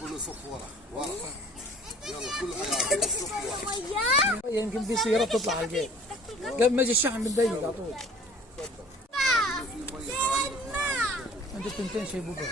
كله صف ورا يلا كل حياتي صف ورا. يمكن في سيارة تطلع على البيت قبل ما يجي الشحن بنضيق على طول. عندك تنتين شيبوبة.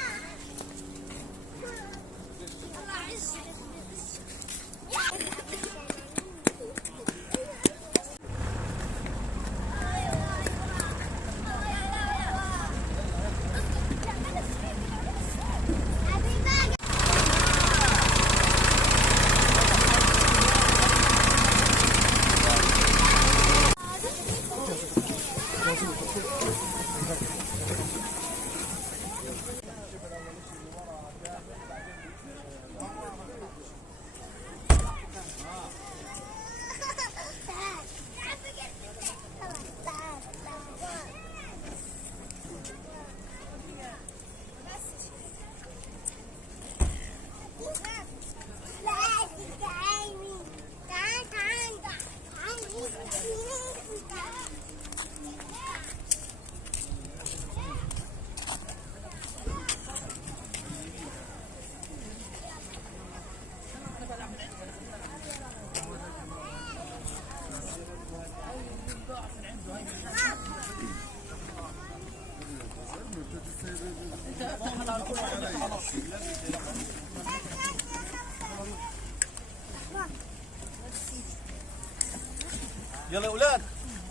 يلا يا اولاد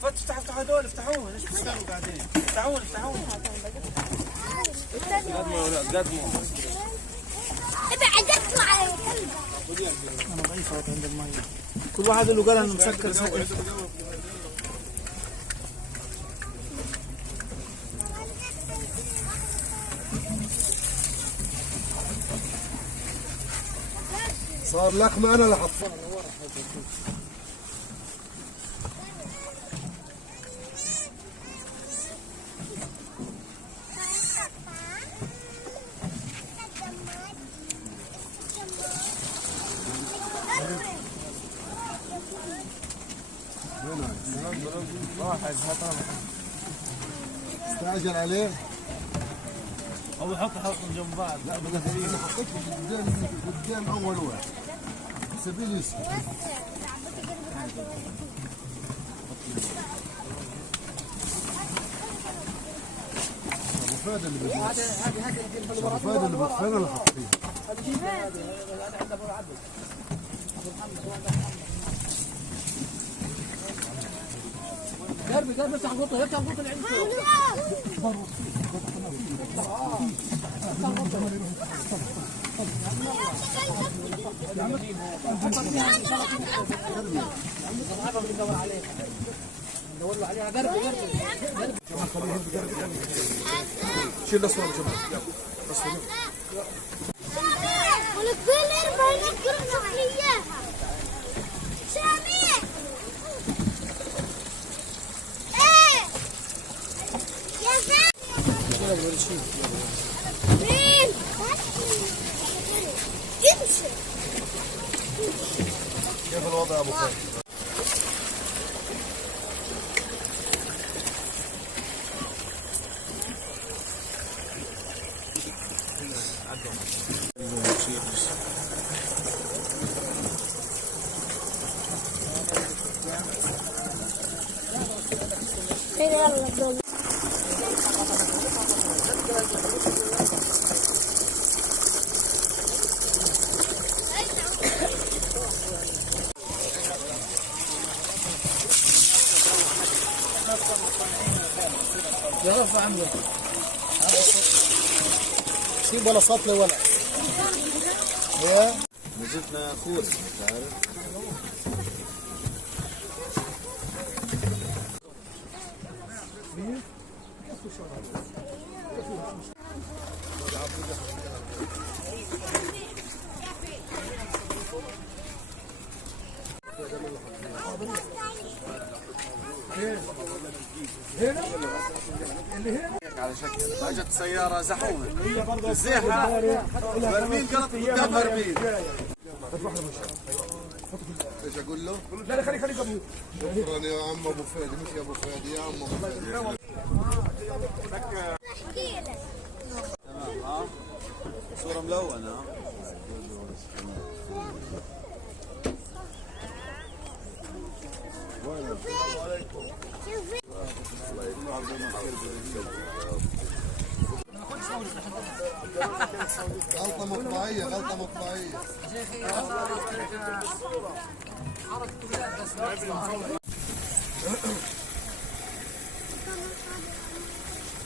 افتحوا هذول افتحوهم. ليش بتستنوا قاعدين؟ افتحوهم قدموا يا اولاد قدموا. ابعد اطلع يا كلب. انا ضعيف عند المي. كل واحد له قال انه مسكر سكر. صار لخمه انا اللي حطها. واحد استعجل عليه. هو حطهم جنب بعض. لا بدك انا حطيت قدام اول واحد سبيل يسكت. ابو فهد اللي بدي ابو فهد اللي بطفينا اللي حاطين. قربي افتح الغطا افتح الغطا اللي عندكم. ندور له عليها. قربي شيل الاصفر يا جماعه. اصفر ونقول اربع نقدر نشوف اياها. سامي ايه يا سامي مين امشي. كيف الوضع يا ابو خالد؟ يلا يا رفع عنه. سيب ولا صوت ولا. يا نزلنا خور تعرف. على شكل اجت سياره زحومه الزيحه برميل قلط قدام برميل. ايش اقول له؟ لا خليك قبل. شكرا يا عم ابو فادي، مش يا ابو فادي، يا عم ابو فادي. احكي لك. تمام ها. صورة ملونة. غلطة مطبعية، غلطة مطبعية.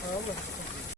والله